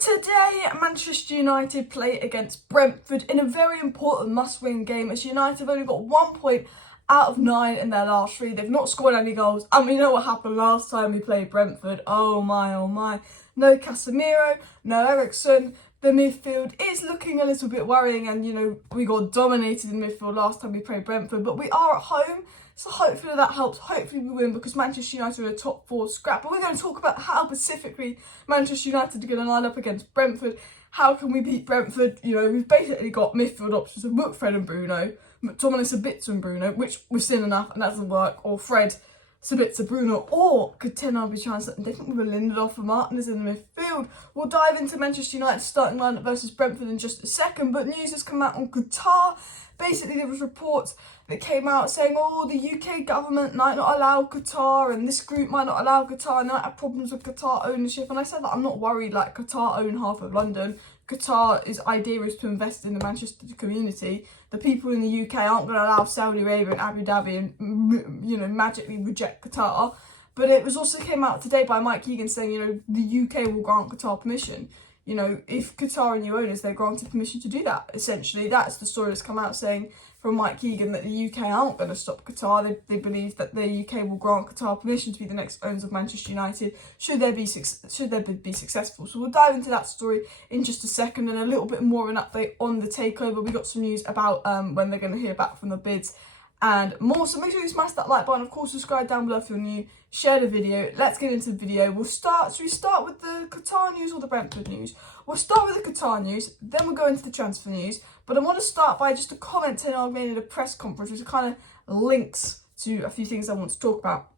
Today, Manchester United play against Brentford in a very important must-win game as United have only got 1 point out of 9 in their last 3. They've not scored any goals, and we know what happened last time we played Brentford. Oh my, oh my. No Casemiro, no Eriksen. The midfield is looking a little bit worrying, and we got dominated in midfield last time we played Brentford, but we are at home, so hopefully that helps. Hopefully we win because Manchester United are a top 4 scrap. But we're going to talk about how specifically Manchester United are going to line up against Brentford. How can we beat Brentford? We've basically got midfield options of Mook, Fred and Bruno, McTominay, Sabitzer and Bruno, which we've seen enough and that doesn't work, or Fred, Sabitzer, Bruno, or could Ten Hag be trying something different with a Lindelof and Martinez in the midfield? We'll dive into Manchester United's starting lineup versus Brentford in just a second, but news has come out on Qatar. Basically, there was reports that came out saying, the UK government might not allow Qatar, and this group might not allow Qatar, and they might have problems with Qatar ownership. And I said that I'm not worried, like Qatar own half of London. Qatar's idea is to invest in the Manchester community. The people in the UK aren't going to allow Saudi Arabia and Abu Dhabi and, magically reject Qatar. But it was also came out today by Mike Kegan saying, the UK will grant Qatar permission. If Qatar are new owners, they're granted permission to do that. Essentially, that's the story that's come out saying from Mike Kegan that the UK aren't going to stop Qatar. They believe that the UK will grant Qatar permission to be the next owners of Manchester United should they be successful. So we'll dive into that story in just a second and a little bit more of an update on the takeover. We got some news about when they're going to hear back from the bids and more. So make sure you smash that like button. Of course, subscribe down below if you're new. Share the video. Let's get into the video. Should we start with the Qatar news or the Brentford news? We'll start with the Qatar news, then we'll go into the transfer news. But I want to start by just a comment Ten Hag made at a press conference, which kind of links to a few things I want to talk about.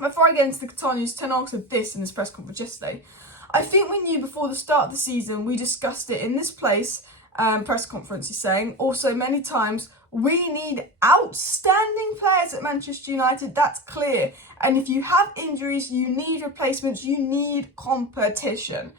Before I get into the Qatar news, Ten Hag said this in his press conference yesterday. I think we knew before the start of the season, we discussed it in this place, press conference, he's saying. Also, many times, we need outstanding players at Manchester United, that's clear. And if you have injuries, you need replacements, you need competition.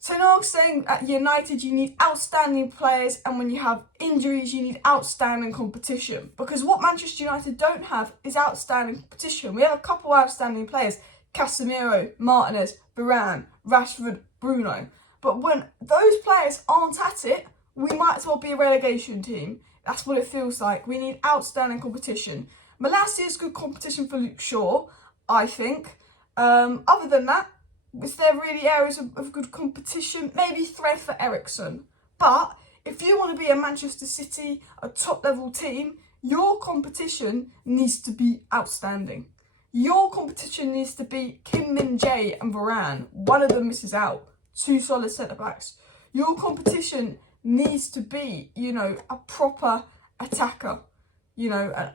Ten Hag saying at United, you need outstanding players, and when you have injuries, you need outstanding competition. Because what Manchester United don't have is outstanding competition. We have a couple of outstanding players, Casemiro, Martinez, Varane, Rashford, Bruno. But when those players aren't at it, we might as well be a relegation team. That's what it feels like. We need outstanding competition. Malacia is good competition for Luke Shaw, I think. Other than that, is there really areas of good competition? Maybe thread for Eriksen. But if you want to be a Manchester City, a top-level team, your competition needs to be outstanding. Your competition needs to be Kim Min-jae and Varane. One of them misses out. 2 solid centre-backs. Your competition needs to be, a proper attacker. You had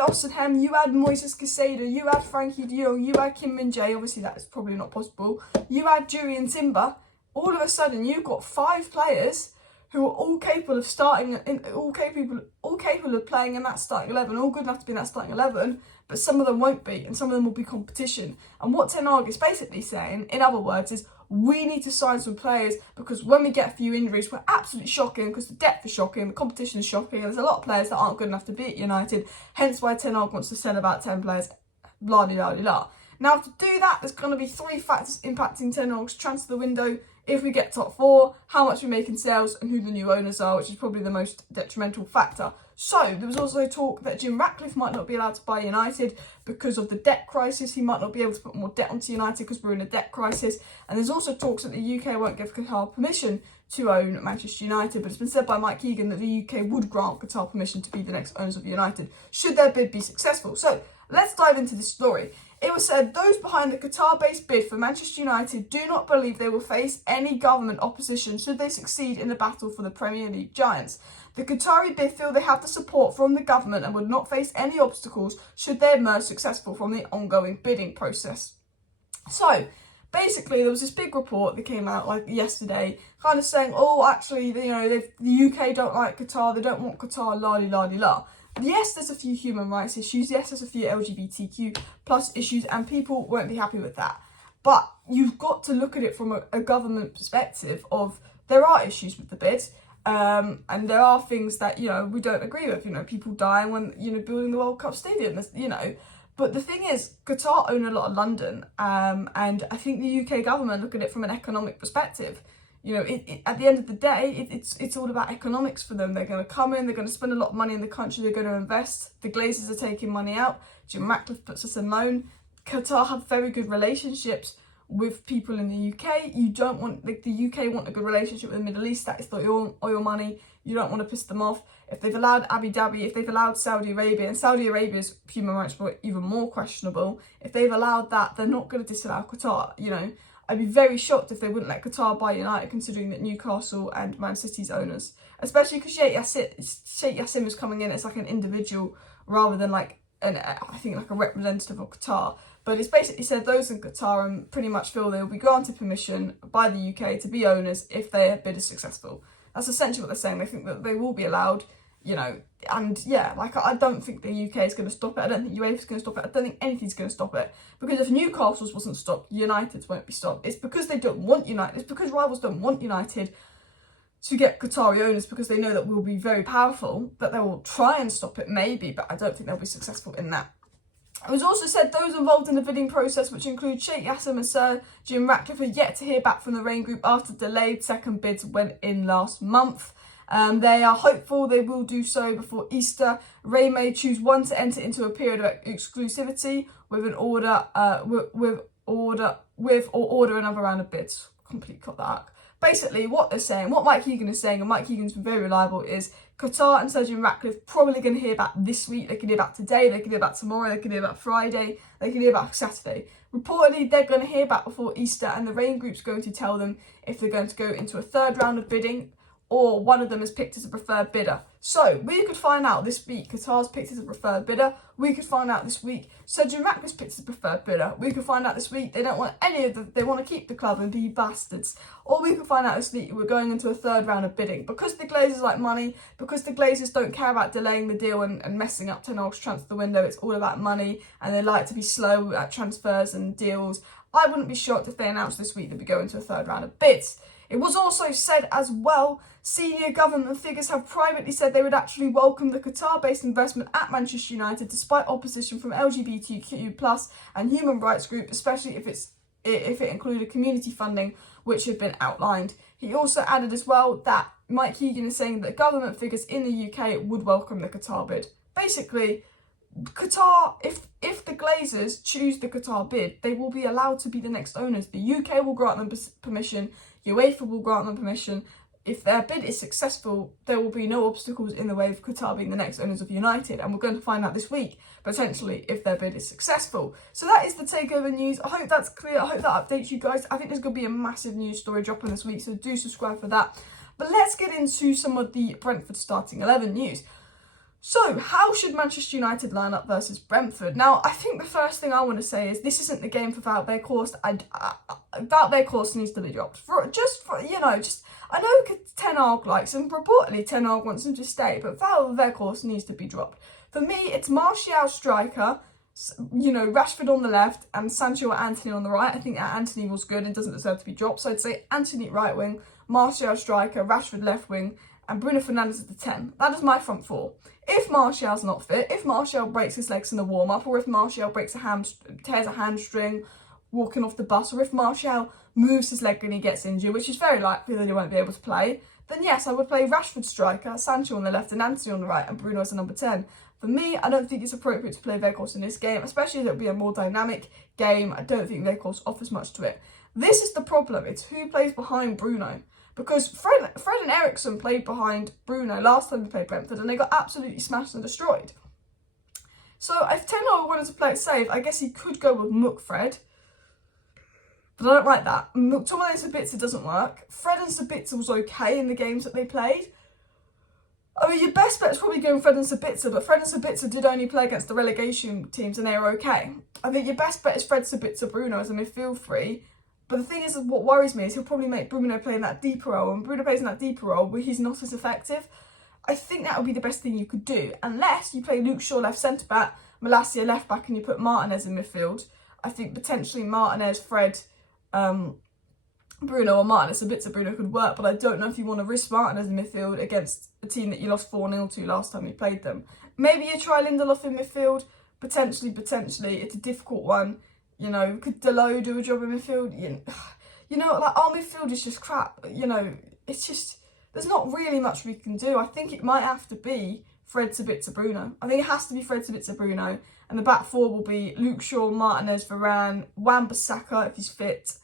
Osenham, you had Moises Caicedo, you had Frankie de Jong, you had Kim Min-jae. Obviously, that is probably not possible. You had Julian Timber. All of a sudden, you've got 5 players who are all capable of starting, all capable of playing in that starting 11, all good enough to be in that starting 11. But some of them won't be, and some of them will be competition. And what Ten Hag is basically saying, in other words, is we need to sign some players because when we get a few injuries, we're absolutely shocking because the depth is shocking, the competition is shocking, and there's a lot of players that aren't good enough to be at United. Hence why Ten Hag wants to sell about 10 players, blah, blah, blah, blah. Now, to do that, there's going to be 3 factors impacting Ten Hag's transfer window. If we get top 4, how much we make in sales, and who the new owners are, which is probably the most detrimental factor. So, there was also talk that Ratcliffe might not be allowed to buy United because of the debt crisis. He might not be able to put more debt onto United because we're in a debt crisis. And there's also talks that the UK won't give Qatar permission to own Manchester United. But it's been said by Mike Kegan that the UK would grant Qatar permission to be the next owners of United, should their bid be successful. So, let's dive into this story. It was said those behind the Qatar-based bid for Manchester United do not believe they will face any government opposition should they succeed in the battle for the Premier League giants. The Qatari bid feel they have the support from the government and would not face any obstacles should they emerge successful from the ongoing bidding process. So, basically, there was this big report that came out like yesterday, kind of saying, actually, the UK don't like Qatar, they don't want Qatar, la-di-la-di-la. Yes, there's a few human rights issues. Yes, there's a few LGBTQ plus issues, and people won't be happy with that. But you've got to look at it from a government perspective of there are issues with the bid, and there are things that we don't agree with. People dying when building the World Cup stadium. But the thing is, Qatar own a lot of London, and I think the UK government look at it from an economic perspective. You know, at the end of the day, it's all about economics for them. They're going to come in, they're going to spend a lot of money in the country, they're going to invest. The Glazers are taking money out. Ratcliffe puts us in loan. Qatar have very good relationships with people in the UK. You don't want, like, the UK want a good relationship with the Middle East. That is the oil money. You don't want to piss them off. If they've allowed Abu Dhabi, if they've allowed Saudi Arabia, and Saudi Arabia's human rights were even more questionable, if they've allowed that, they're not going to disallow Qatar. You know, I'd be very shocked if they wouldn't let Qatar buy United, considering that Newcastle and Man City's owners, especially because Sheikh Jassim is coming in as like an individual rather than like I think like a representative of Qatar. But it's basically said those in Qatar pretty much feel they will be granted permission by the UK to be owners if their bid is successful. That's essentially what they're saying. They think that they will be allowed, you know, and yeah, like I don't think the UK is going to stop it. I don't think UEFA is going to stop it. I don't think anything's going to stop it. Because if Newcastle's wasn't stopped, United's won't be stopped. It's because they don't want United. It's because rivals don't want United to get Qatari owners, because they know that we'll be very powerful, that they will try and stop it maybe, but I don't think they'll be successful in that. It was also said those involved in the bidding process, which include Sheikh Jassim and Sir Jim Ratcliffe, are yet to hear back from the Raine Group after delayed second bids went in last month. They are hopeful they will do so before Easter. Raine may choose one to enter into a period of exclusivity with an order, order another round of bids. Complete cut that out. Basically, what they're saying, what Mike Kegan is saying, and Mike Kegan's been very reliable, is Qatar and Sir Jim Ratcliffe probably going to hear back this week. They can hear back today, they can hear back tomorrow, they can hear back Friday, they can hear back Saturday. Reportedly, they're going to hear back before Easter, and the Raine Group's going to tell them if they're going to go into a third round of bidding, or one of them is picked as a preferred bidder. So we could find out this week Qatar's picked as a preferred bidder. We could find out this week Sir Jim Ratcliffe's picked as a preferred bidder. We could find out this week they don't want any of them. They want to keep the club and be bastards. Or we could find out this week we're going into a third round of bidding. Because the Glazers like money, because the Glazers don't care about delaying the deal and messing up Ten Hag's transfer window. It's all about money, and they like to be slow at transfers and deals. I wouldn't be shocked if they announced this week that we go into a third round of bids. It was also said as well, senior government figures have privately said they would actually welcome the Qatar-based investment at Manchester United despite opposition from LGBTQ+ and human rights groups, especially if it included community funding, which had been outlined. He also added as well that Mike Kegan is saying that government figures in the UK would welcome the Qatar bid. Basically, Qatar, if the Glazers choose the Qatar bid, they will be allowed to be the next owners. The UK will grant them permission, UEFA will grant them permission. If their bid is successful, there will be no obstacles in the way of Qatar being the next owners of United, and we're going to find out this week, potentially, if their bid is successful. So that is the Takeover news. I hope that's clear. I hope that updates you guys. I think there's going to be a massive news story dropping this week, so do subscribe for that. But let's get into some of the Brentford starting 11 news. So, how should Manchester United line up versus Brentford? Now, I think the first thing I want to say is this isn't the game for Wout Weghorst. Wout Weghorst needs to be dropped. I know Ten Hag likes him, reportedly Ten Hag wants him to stay, but Wout Weghorst needs to be dropped. For me, it's Martial striker, Rashford on the left, and Sancho or Anthony on the right. I think Anthony was good and doesn't deserve to be dropped, so I'd say Anthony right wing, Martial striker, Rashford left wing, and Bruno Fernandes at the 10. That is my front four. If Martial's not fit, if Martial breaks his legs in the warm-up, or if Martial tears a hamstring walking off the bus, or if Martial moves his leg and he gets injured, which is very likely that he won't be able to play, then yes, I would play Rashford striker, Sancho on the left and Anthony on the right, and Bruno as a number 10. For me, I don't think it's appropriate to play Weghorst in this game, especially as it will be a more dynamic game. I don't think Weghorst offers much to it. This is the problem. It's who plays behind Bruno. Because Fred and Eriksen played behind Bruno last time we played Brentford, and they got absolutely smashed and destroyed. So if Ten Hag wanted to play it safe, I guess he could go with Fred. But I don't like that. McTominay and Sabitzer doesn't work. Fred and Sabitzer was okay in the games that they played. I mean, your best bet is probably going Fred and Sabitzer, but Fred and Sabitzer did only play against the relegation teams and they were okay. I think your best bet is Fred, Sabitzer, Bruno as a midfield three. But the thing is, what worries me is he'll probably make Bruno play in that deeper role, and Bruno plays in that deeper role where he's not as effective. I think that would be the best thing you could do, unless you play Luke Shaw left centre-back, Malacia left-back, and you put Martinez in midfield. I think potentially Martinez, Fred, Bruno, or Martinez, a bit of Bruno could work, but I don't know if you want to risk Martinez in midfield against a team that you lost 4-0 to last time you played them. Maybe you try Lindelof in midfield, potentially, it's a difficult one. You know, could Delo do a job in midfield? You know, like, our midfield is just crap. You know, it's just, there's not really much we can do. I think it might have to be Fred Sabitzer Bruno. I think it has to be Fred Sabitzer Bruno. And the back four will be Luke Shaw, Martinez, Varane, Wan-Bissaka if he's fit,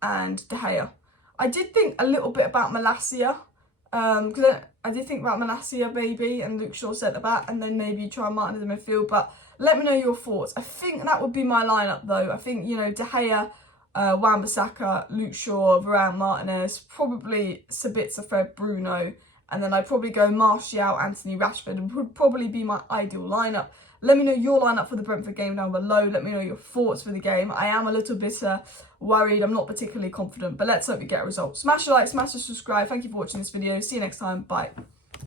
and De Gea. I did think a little bit about Malacia. Because I did think about Malacia maybe, and Luke Shaw centre back, and then maybe try Martinez in midfield. But let me know your thoughts. I think that would be my lineup though. I think, you know, De Gea, Wan-Bissaka, Luke Shaw, Varane, Martinez, probably Sabitzer, Fred, Bruno, and then I'd probably go Martial, Anthony, Rashford, would probably be my ideal lineup. Let me know your lineup for the Brentford game down below. Let me know your thoughts for the game. I am a little bit worried. I'm not particularly confident, but let's hope we get a result. Smash a like, smash a subscribe. Thank you for watching this video. See you next time. Bye.